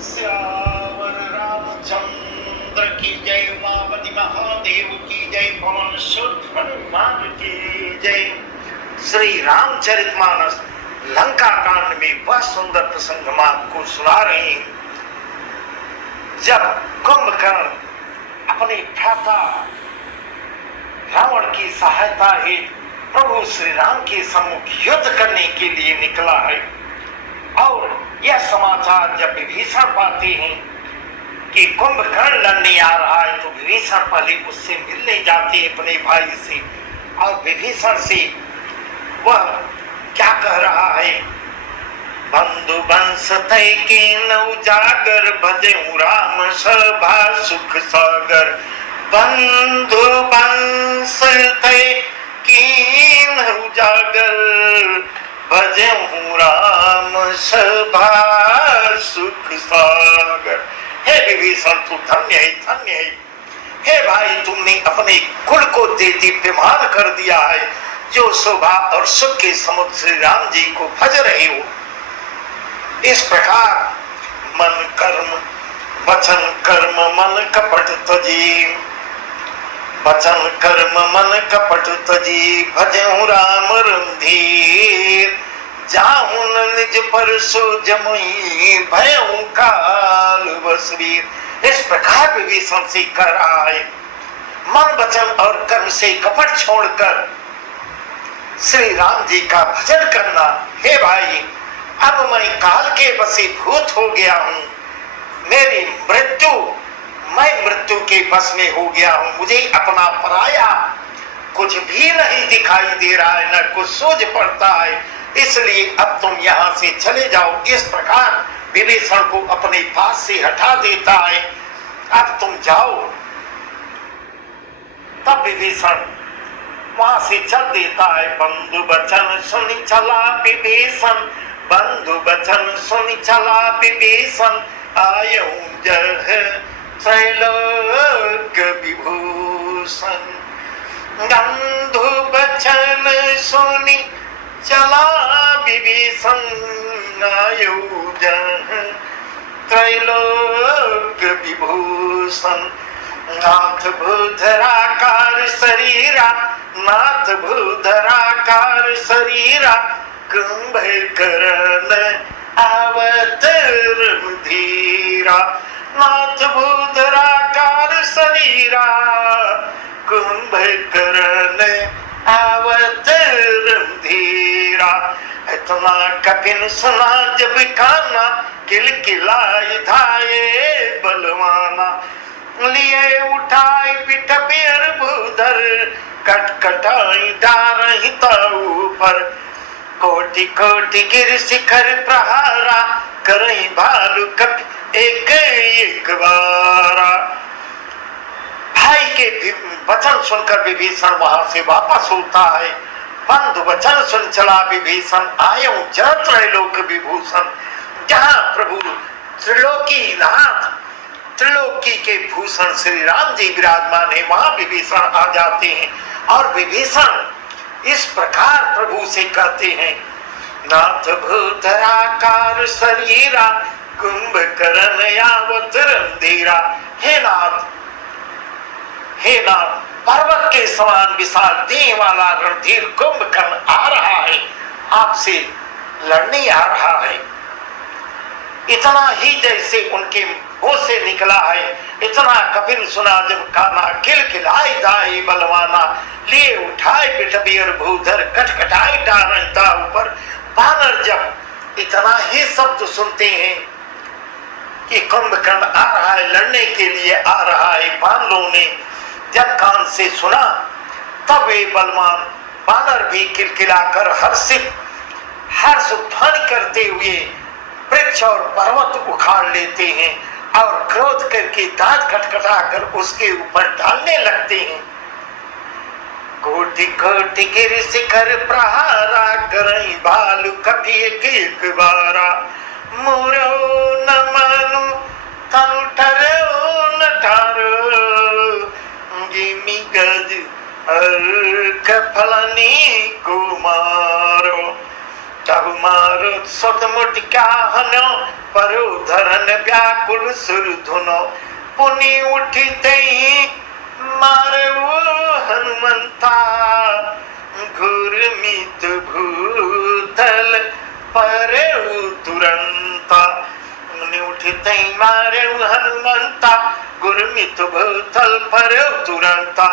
श्यावर रामचंद्र की जय, उमापति महादेव की जय, पवन सुत हनुमान की जय। श्री रामचरितमानस लंका कांड में वह सुंदर प्रसंग हम आपको सुना रहे हैं जब कुंभकर्ण अपने भ्राता रावण की सहायता हेतु प्रभु श्री राम के सम्मुख युद्ध करने के लिए निकला है। और यह समाचार जब विभीषण पाते हैं कि कुंभकर्ण लड़ने आ रहा है तो विभीषण पहले उससे मिलने जाते हैं अपने भाई से। और विभीषण से वह क्या कह रहा है, बंधु बंस तय के नौ जागर भजऊ राम सभा सुख सागर। बंधु बंस तय की नौ जागर भजऊ राम सभा सुख सागर। हे विभीषण तू धन्य है, धन्य है। हे भाई तुमने अपने कुल को दीप्यमान कर दिया है, जो शोभा और सुख के समुद्र श्री राम जी को भज रहे हो। इस प्रकार मन कर्म वचन कर्म मन कपट तजी, वचन कर्म मन कपट तजी भजऊ राम रणधीर। जाहुन निज पर सो जमुई भयऊ काल बसवीर। इस प्रकार विभीषण से कर रहा है, मन वचन और कर्म से कपट छोड़कर श्री राम जी का भजन करना। हे भाई अब मैं काल के वशीभूत हो गया हूँ, मेरी मृत्यु, मैं मृत्यु के बस में हो गया हूँ। मुझे अपना पराया कुछ भी नहीं दिखाई दे रहा है, न कुछ सूझ पड़ता है, इसलिए अब तुम यहाँ से चले जाओ। इस प्रकार विभीषण को अपने पास से हटा देता है, अब तुम जाओ। तब विभीषण वहां से चल देता है। बंधु वचन सुनी चला विभीषण, बंधु वचन सुनी चला विभीषण। आयऊ जह त्रैलोक विभूषण। बंधु वचन सुनी चला विभीषण, आयऊ जह त्रैलोक विभूषण। नाथ भूधराकार शरीरा, नाथ भूधराकार शरीरा, कुंभकर्ण अवतार धीरा। नाथ भूधराकार शरीरा, कुंभकर्ण अवतार धीरा। इतना कपिन सुना जब काना, किलकिलाए धाये बलवाना। लिए उठाई पिठ पेर भूधर, कटकटाई डारही ऊपर। कोटि कोटि गिर शिखर प्रहारा, करई भालू कप एक एक बारा। भाई के वचन सुनकर विभीषण वहां से वापस होता है। बंधु वचन सुन चला विभीषण, आयऊ जह त्रैलोक विभूषण। जहाँ प्रभु त्रिलोकी नाथ, त्रिलोकी के भूषण श्री राम जी विराजमान है, वहां विभीषण आ जाते हैं। और विभीषण इस प्रकार प्रभु से कहते हैं, नाथ भूधराकार शरीरा, कुंभकर्ण यावत रणधीरा। हे नाथ, हे नाथ, पर्वत के समान विशाल देह वाला रणधीर कुंभकर्ण आ रहा है, आपसे लड़ने आ रहा है। इतना ही जैसे उनके मुंह से निकला है, इतना कपिल सुना जब काना, किलकिलाए धाये बलवाना। लिए उठाए पिठबीर भूधर, कटकटाए डारता ऊपर। बानर जब इतना ही शब्द सुनते हैं कि कुंभकर्ण आ रहा है, लड़ने के लिए आ रहा है, बानरों ने जब कान से सुना, तब वे बलवान बानर भी किलकिलाकर हर्षित हर्ष ध्वनि करते हुए वृक्ष और पर्वत उखाड़ लेते हैं और क्रोध करके दांत खटखटाकर उसके ऊपर डालने लगते हैं। कोटि कोटि गिर शिखर प्रहारा, करई भालू कपि एक एक बारा। मुरो न मानु तनु ठरो न ठारो, गिमी गज अर्क फलनी कुमारो। तब मारो सतमुट क्या हनो परो धरन व्याकुल सुर धुनो पुनि उठते ही मारे वो हनुमंता घुरमित भूतल परे तुरंता पुनि उठते ही मारे वो हनुमंता गुरमित भूतल परे तुरंता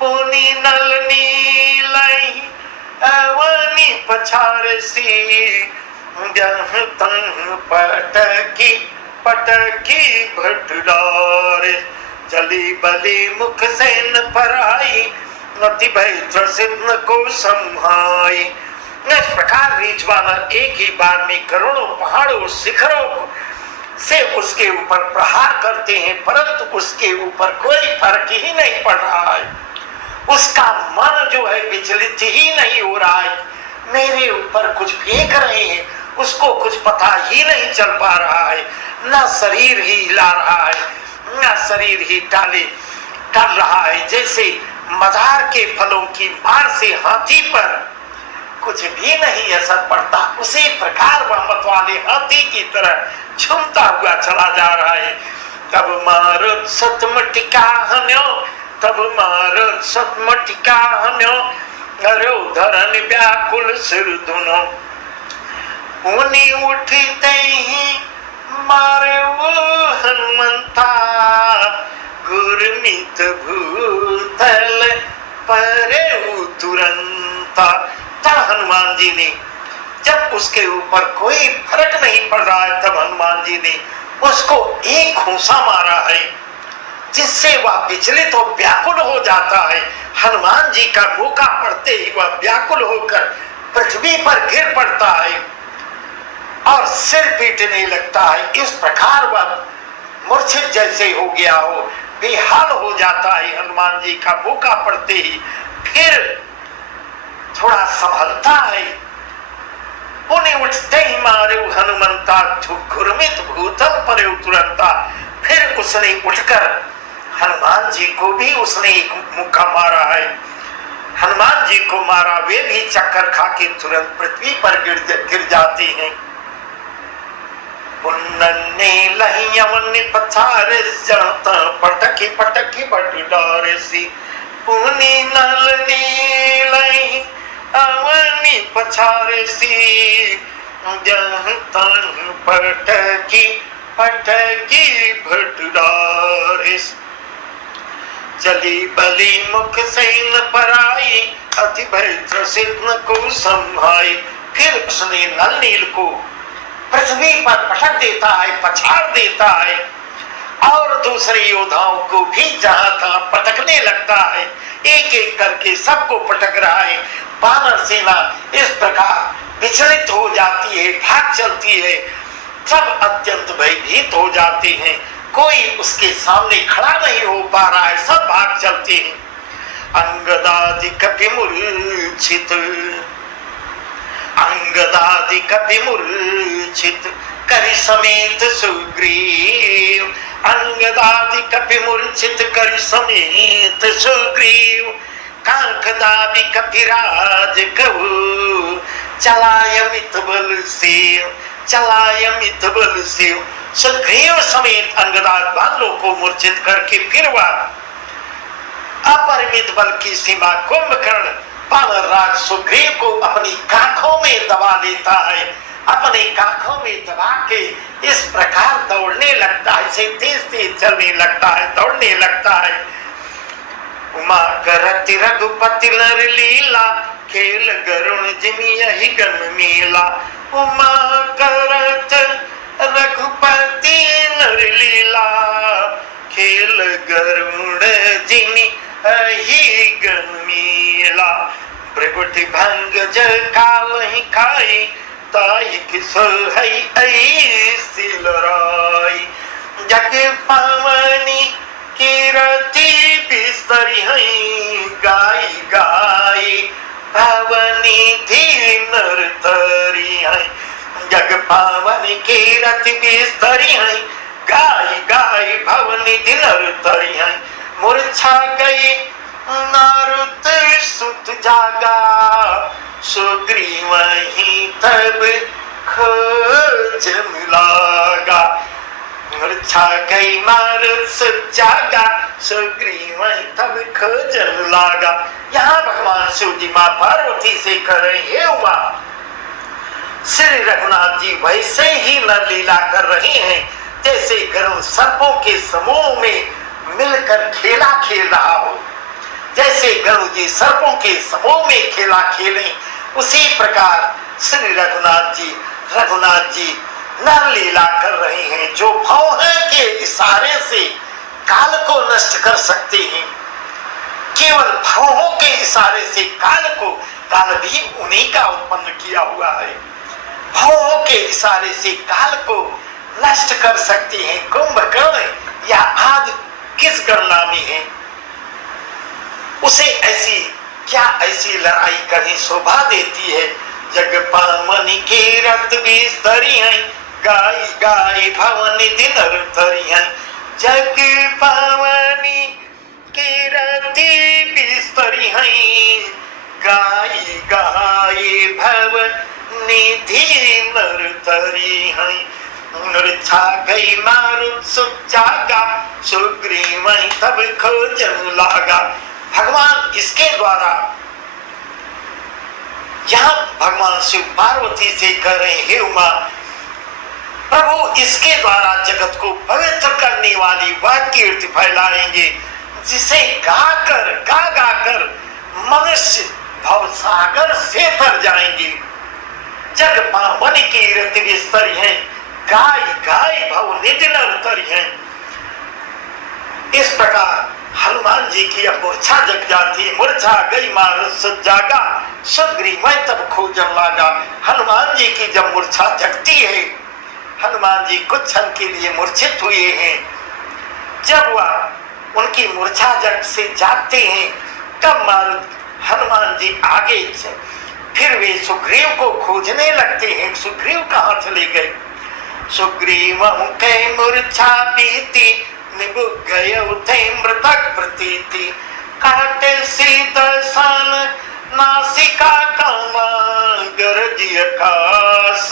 पुनि नल नीलई अवनी पछारसी पटकी पटकी भटडारे चली बली मुख से न पराई नति भय त्रसित को संहाई। इस प्रकार रीछवानर एक ही बार में करोड़ों पहाड़ों शिखरों से उसके ऊपर प्रहार करते हैं, परंतु उसके ऊपर कोई फर्क ही नहीं पड़ रहा है। उसका मन जो है विचलित ही नहीं हो रहा है। मेरे ऊपर कुछ फेंक रहे हैं, उसको कुछ पता ही नहीं चल पा रहा है। न शरीर ही हिला रहा है, न शरीर ही टाले कर रहा है। जैसे मदार के फलों की मार से हाथी पर कुछ भी नहीं असर पड़ता, उसी प्रकार वह मतवाले हाथी की तरह झूमता हुआ चला जा रहा है। तब मारुत सतमटिका हन्यो, तब मारुत सतमटिका हन्यो अरे धरन व्याकुल सिर धुनो पुनि उठते ही मारे वो हनुमंता गुरमित भूतल परे तुरंता। तब हनुमान जी ने, जब उसके ऊपर कोई फर्क नहीं पड़ रहा है, तब हनुमान जी ने उसको एक घूंसा मारा है, जिससे वह विचलित और व्याकुल हो जाता है। हनुमान जी का मौका पड़ते ही वह व्याकुल होकर पृथ्वी पर गिर पड़ता है और सिर पीटने लगता है। इस प्रकार वह मूर्छित जैसे हो गया हो, बेहाल हो जाता है। हनुमान जी का मौका पड़ते ही फिर थोड़ा संभलता है। पुनि उठते ही मारे हनुमंता घुरमित भूतल परे तुरंता। फिर उसने उठकर हनुमान जी को भी उसने एक मुक्का मारा है, हनुमान जी को मारा, वे भी चक्कर खा के तुरंत पृथ्वी पर गिर जाते हैं। पुन्नने लहियवनि पथारे जाता पटकी पटकी बटडारे सी पुनि नलनी लहि अवनि पछारे सी जाता पटकी पटकी बटडारे सी चली बली मुख से न पराई अति भय त्रसित न को संभाई। फिर उसने नल नील को पृथ्वी पर पटक देता है, पछाड़ देता है और दूसरे योद्धाओं को भी जहां तहां पटकने लगता है। एक एक करके सबको पटक रहा है। वानर सेना इस प्रकार विचलित हो जाती है, भाग चलती है। सब अत्यंत भयभीत हो जाते हैं, कोई उसके सामने खड़ा नहीं हो पा रहा है, सब भाग चलते हैं। अंगदादि कपि मूर्छित, अंगदादि कपि मूर्छित करि समेत सुग्रीव, अंगदादि कपि मूर्छित करि समेत सुग्रीव, कांकदादि कपिराज कहू चलायमित बल से, चलायमित बल से। सुग्रीव समेत अंगदाद बालों को मूर्छित करके फिर वह अपरिमित बल की सीमा कुंभकर्ण वानर राज सुग्रीव को अपनी कांखों में दबा लेता है। अपने कांखों में दबा के इस प्रकार दौड़ने लगता है, से तेज तेज चलने लगता है, दौड़ने लगता है। उमा करति रघुपति नर लीला खेल गरुण जिमि यही गण मेला। उमा करत रघुपति नर लीला खेल गरुण जिमि यही गण मेला। भृगुटि भंग जल काल ही खाई ताई किशोर है ऐसी लड़ाई। जग पावनी कीरति बिस्तरी है गाई गाई पावनी थी नरतरी है। जग पावनी कीरति बिस्तरी है गाई गाई भवनी थी नरतरी है। मूर्छा गई नारुत सुत जागा सुग्रीव ही तब खोजन लागा। मूर्छा गई मारुत सुत जागा, सुग्रीव ही तब खोजन लागा। यहाँ भगवान शिव जी माँ पार्वती से कर रहे हे उमा, श्री रघुनाथ जी वैसे ही नर लीला कर रहे हैं जैसे गरुड़ सर्पों के समूह में मिलकर खेला खेल रहा हो। जैसे गरुड़ जी सर्पों के समूह में खेला खेलें, उसी प्रकार श्री रघुनाथ जी नर लीला कर रहे हैं, जो भौं के इशारे से काल को नष्ट कर सकते हैं। केवल भौं के इशारे से काल भी उन्हीं का उत्पन्न किया हुआ है। भौं के इशारे से काल को नष्ट कर सकते हैं। कुंभकर्ण या आदि किस गणना में है, उसे ऐसी लड़ाई कहीं शोभा देती है। जग पावनी के रत बिस्तरी है, गाय गाय भवन दिन तरी है। जग पावनी के रति बिस्तरी है, गाय गाय भवन निधि नरतरी है। मूर्छा गई मारुत सुत जागा, सुग्रीव तब खोजन लागा। भगवान इसके द्वारा यहाँ भगवान शिव पार्वती से कह रहे हे उमा, प्रभु इसके द्वारा जगत को पवित्र करने वाली वह कीर्ति फैलाएंगे जिसे गा कर मनुष्य भवसागर से तर जाएंगे। जग पावन की रति विस्तर है, गाय गाय भव निधि नर है। इस प्रकार हनुमान जी की अब मूर्छा जग जाती, मूर्छा गई मारुत सुत जागा, सुग्रीव तब खोजन लागा। हनुमान जी की जब मूर्छा जगती है, हनुमान जी कुछ क्षण के लिए मूर्छित हुए हैं। जब वह उनकी मूर्छा जग से जागते हैं, तब हनुमान जी आगे से फिर वे सुग्रीव को खोजने लगते हैं। सुग्रीव कहाँ चले गए? सुग्रीव के मूर्छा बीती, निबुक गए उठे मृतक प्रतीति। काटे सीदर्शन नासिका कामा, गरजी आकाश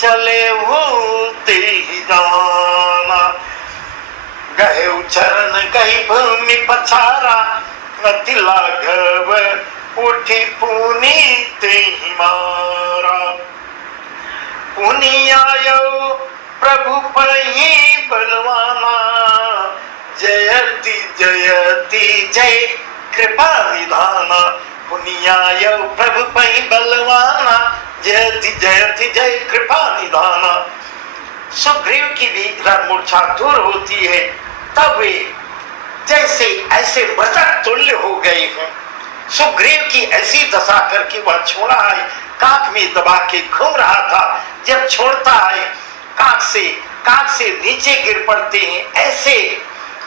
चले होते ही जाना। गए चरण गई भूमि पछारा, अति लाघव उठी पुनीत ही मारा। पुनि आयो प्रभु पही बलवाना, जयति जयति जय कृपा निधाना। पुनि आयो प्रभु पही बलवाना, जयति जयति जय कृपा निधाना। सुग्रीव की भी मूर्छा दूर होती है, तब वे जैसे ऐसे मृतक तुल्य हो गए हैं। सुग्रीव की ऐसी दशा करके वह छोड़ा है, कांख में दबा के घूम रहा था। जब छोड़ता है, कांख से नीचे गिर पड़ते हैं,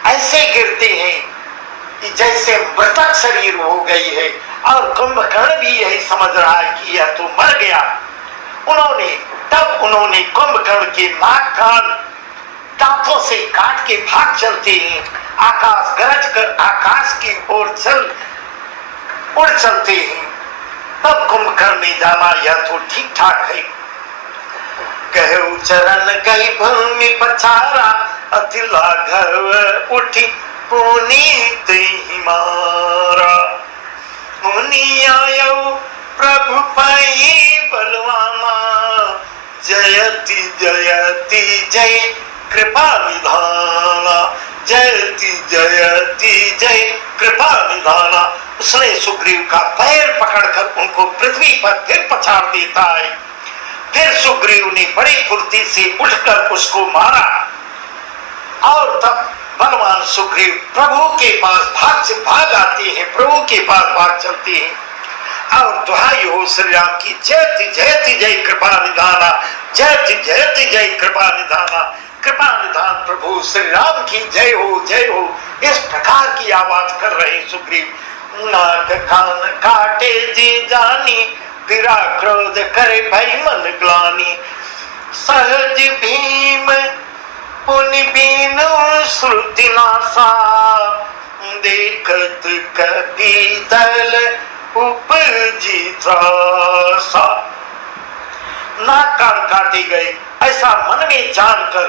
ऐसे गिरते हैं कि जैसे मृतक शरीर हो गई है। और कुंभकर्ण भी यही समझ रहा है कि यह तो मर गया। उन्होंने कुंभकर्ण के नाक कान दांतों से काट के भाग चलते हैं। आकाश गरज कर आकाश की ओर उड़ चलते हैं। तब कुंभकर्ण ने जाना यह तो ठीक ठाक है। कहु चरण गई भूमि पछारा, अति लाघव उठी पुनीत ही मारा। मुनि आयो प्रभु पही बलवाना, जयति जयति जय कृपा निधाना। जयति जयति जय कृपा निधाना। उसने सुग्रीव का पैर पकड़कर उनको पृथ्वी पर फिर पछाड़ देता है। फिर सुग्रीव ने बड़ी फुर्ती से उठकर उसको मारा। और तब बलवान सुग्रीव प्रभु के पास भाग आते हैं, प्रभु के पास भाग चलते हैं और दुहाई हो श्री राम की, जयति जयति जय कृपा निधाना, जयति जयति जय कृपा निधाना। कृपा निधान प्रभु श्री राम की जय हो जय हो, इस प्रकार की आवाज कर रहे सुग्रीव। नाक कान काटे जी जानी, फिरा क्रोध करे भई मन ग्लानि। सहज भीम पुनि बीनु श्रुति नासा, देखत कपि दल उपजी त्रासा। नाक कान काटे गए ऐसा मन में जानकर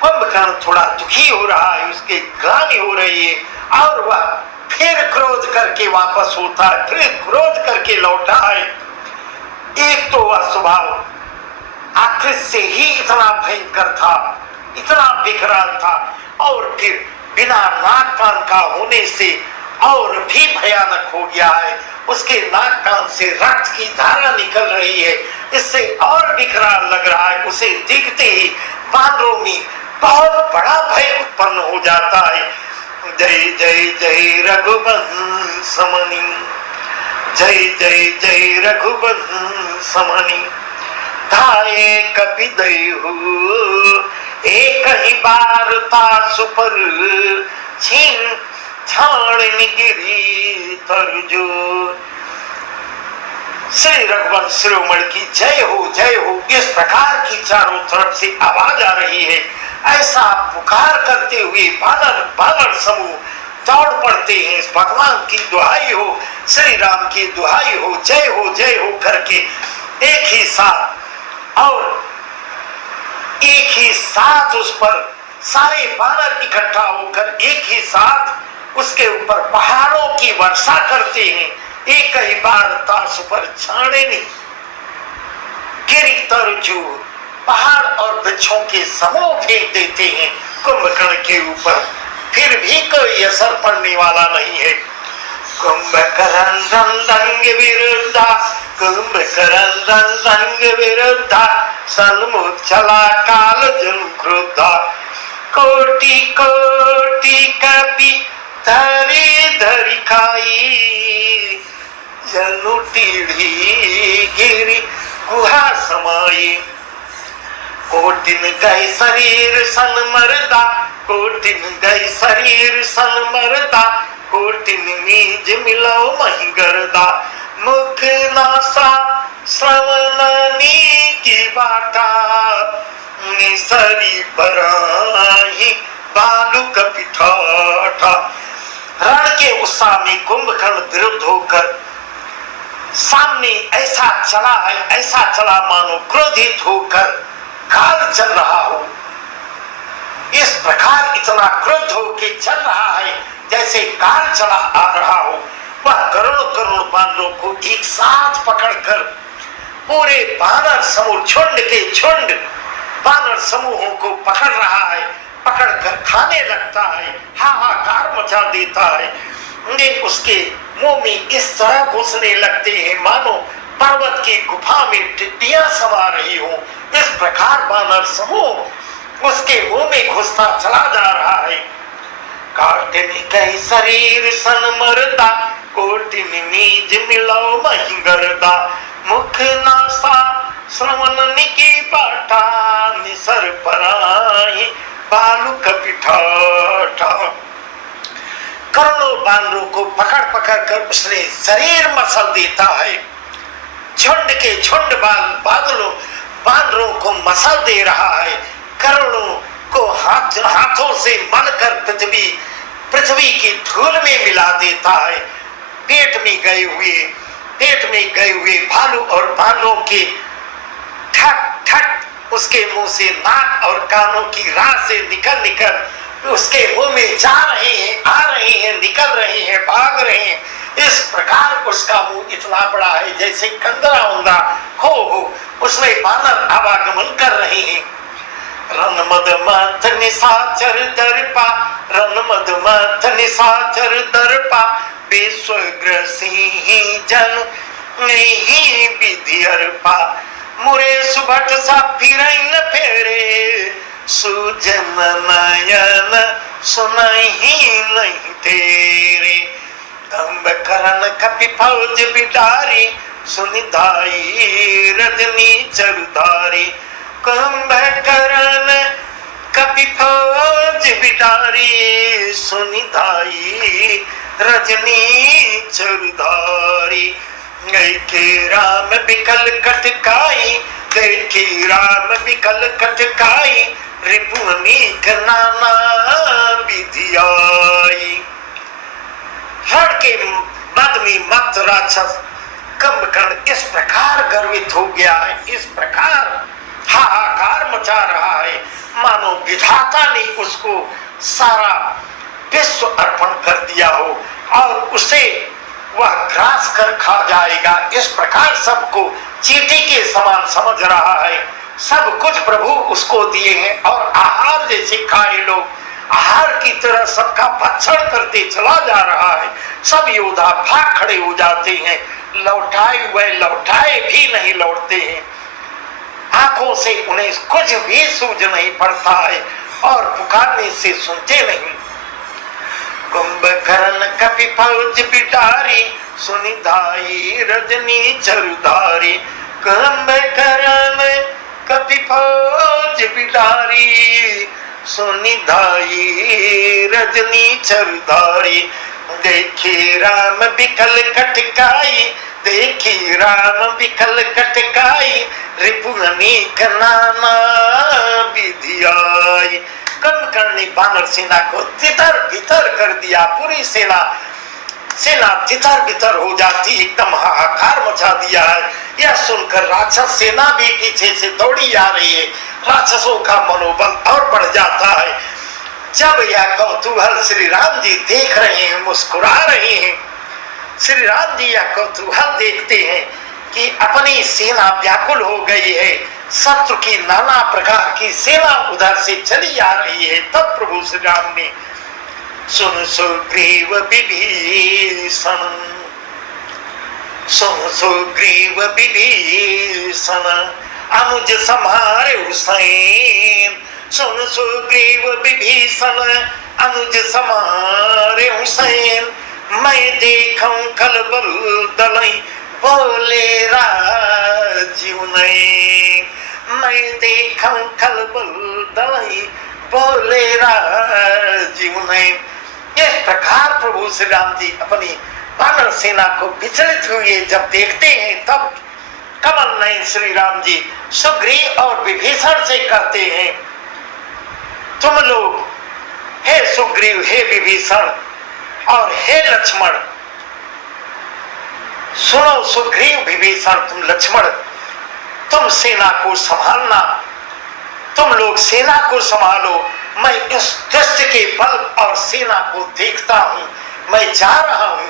कुंभकर्ण थोड़ा दुखी हो रहा है, उसके ग्लानि हो रही है और वह फिर क्रोध करके वापस होता है, फिर क्रोध करके लौटा है। एक तो वह स्वभाव आकृति से ही इतना भयंकर था, इतना विकराल था, और फिर बिना नाक कान का होने से और भी भयानक हो गया है। उसके नाक कान से रक्त की धारा निकल रही है, इससे और विकराल लग रहा है। उसे देखते ही बानरों में बहुत बड़ा भय उत्पन्न हो जाता है। जय जय जय रघुवंश समनि, जय जय जय रघुवंश समनि, धाये कपिदेहु एक ही बार तासु पर, छीन छाण गिरी तरजो। श्री रघुवंश शिरोमणि की जय हो, जय हो, इस प्रकार की चारों तरफ से आवाज आ रही है। ऐसा पुकार करते हुए बानर समूह दौड़ पड़ते हैं। भगवान की दुहाई हो, श्री राम की दुहाई हो, जय हो करके एक ही साथ, और एक ही साथ उस पर सारे बानर इकट्ठा होकर एक ही साथ उसके ऊपर पहाड़ों की वर्षा करते हैं। एक ही बार ताश पर छाने नहीं, गिरी तरजू, पहाड़ और वृक्षों के समूह फेंक देते हैं कुंभकर्ण के ऊपर, फिर भी कोई असर पड़ने वाला नहीं है। कुंभकर्ण रंग विरुद्धा, कुंभकर्ण रंग विरुद्धा, सन्मुख चला काल जन क्रोधा, कोटि कोटि कपि धरी धरी खाई, जनु टीढ़ी गिरी गुहा समाई। कोटिन गए शरीर सन मरदा, कोटिन गए शरीर सन मरदा, कोटिन मीज मिलो मही गरदा, मुख नासा श्रवणानी की बाटा, निसरी पराही बालू कपिठाठा। रण के उत्साह में कुंभकर्ण विरुद्ध होकर सामने ऐसा चला है, ऐसा चला मानो क्रोधित होकर काल चल रहा हो। इस प्रकार इतना क्रोध होके चल रहा है जैसे काल चला आ रहा हो। वह करोड़ों करोड़ बानरों को एक साथ पकड़कर पूरे बानर समूह, झुंड के झुंड बानर समूहों को पकड़ रहा है, पकड़कर खाने लगता है, हाहाकार मचा देता है। उसके मुंह में इस तरह घुसने लगते हैं मानो पर्वत की गुफा में टिड्डियां समा रही हो। इस प्रकार बानर समूह उसके मुंह में घुसता चला जा रहा है। काटिन कई शरीर सन मरदा, कोटिन नीज मिलो मही गरदा, मुख नासा श्रवण की बाटा, निसर पराही बालू कपिठाठा। करोड़ों बानरों को पकड़ पकड़ कर उसने शरीर मसल देता है। झुंड के झुंड बानरों को मसल दे रहा है। करोड़ों को हाथों से मलकर पृथ्वी की धूल में मिला देता है। पेट में गए हुए भालू और बानरों के ठक ठक उसके मुंह से नाक और कानों की राह से निकल उसके मुंह में जा रहे हैं, आ रहे हैं, निकल रहे हैं, भाग रहे हैं। इस प्रकार उसका मुंह इतना बड़ा है जैसे कंदरा उंदा हो उसमें बानर आवागमन कर रहे हैं। रन मद मथ निशाचर दर्पा, रन मद मथ निशाचर दर्पा, बेस्वग्रसी जन नहीं विधि अर्पा, मुरे सुभट सा फिरन फेरे, सुजन नयन सुनहि नहीं तेरे, कुंभकर्ण कपि फौज बिटारी, सुनिधाई रजनी चरुधारी, कुंभकर्ण कपि फौज बिटारी, सुनिधाई रजनी चरुधारी। गई के राम बिकल कटकाई, गई के राम बिकल कटकाई, रिपुनीक नाना विधियाई। रण के मद में मत राक्षस कुंभकर्ण इस प्रकार गर्वित हो गया है, इस प्रकार हाहाकार मचा रहा है, मानो विधाता ने उसको सारा विश्व अर्पण कर दिया हो और उसे वह ग्रास कर खा जाएगा। इस प्रकार सबको चींटी के समान समझ रहा है। सब कुछ प्रभु उसको दिए हैं और आहार जैसे खाए लोग, आहार की तरह सबका भक्षण करते चला जा रहा है। सब योद्धा भाग खड़े हो जाते हैं, लौटाए हुए लौटाए भी नहीं लौटते हैं, आंखों से उन्हें कुछ भी सूझ नहीं पड़ता है और पुकारने से सुनते नहीं। कुंभकर्ण कपि फौज बिटारी, सुनि धाई रजनी चरुधारी। कुंभकर्ण कपि फौज बिटारी, सुनि धाई रजनी चरुधारी। देखी राम बिकल कटकाई, देखी राम बिकल कटकाई, रिपुअनेक नाना विधि आई। कुंभकर्ण ने बानर सेना को तितर बितर कर दिया। पूरी सेना तितर बितर हो जाती, एकदम हाहाकार मचा दिया है। यह सुनकर राक्षस सेना भी पीछे से दौड़ी आ रही है। राक्षसों का मनोबल और बढ़ जाता है। जब यह कौतूहल श्री राम जी देख रहे हैं, मुस्कुरा रहे हैं। श्री राम जी यह कौतूहल देखते हैं कि अपनी सेना व्याकुल हो गई है, शत्रु की नाना प्रकार की सेना उधर से चली आ रही है। तब प्रभु श्री राम ने सुन सुग्रीव विभीषण, सुन सुग्रीव विभीषण, अनुज सम्हारे हुसैन। सुन सुग्रीव विभीषण, अनुज सम्हारे हुसैन। मैं देखूं खलबल दलई, बोले राजीव नयन। मैं देखूं खलबल दलई, बोले राजीव नयन। इस प्रकार प्रभु श्री राम जी अपनी वानर सेना को विचलित हुए जब देखते हैं, तब कमल नयन श्री राम जी सुग्रीव और विभीषण से कहते हैं, तुम लोग हे सुग्रीव, हे विभीषण और हे लक्ष्मण, सुनो सुग्रीव विभीषण, तुम लक्ष्मण, तुम सेना को संभालना, तुम लोग सेना को संभालो। मैं इस दुष्ट के बल और सेना को देखता हूं, मैं जा रहा हूं,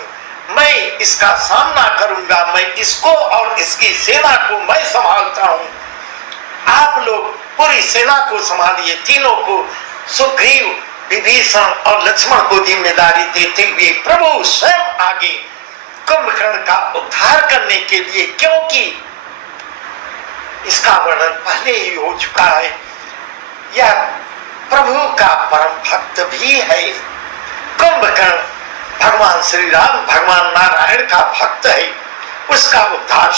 मैं इसका सामना करूंगा, मैं इसको और इसकी सेना को मैं संभालता हूं। आप लोग पूरी सेना को संभालिए। तीनों को, सुग्रीव, विभीषण और लक्ष्मण को जिम्मेदारी देते हुए प्रभु स्वयं आगे कुंभकर्ण का उद्धार करने के लिए, क्योंकि इसका वर्णन पहले ही हो चुका है। यह प्रभु का परम भक्त भी है। कुंभकर्ण भगवान श्री राम, भगवान नारायण का भक्त है। उसका उद्धार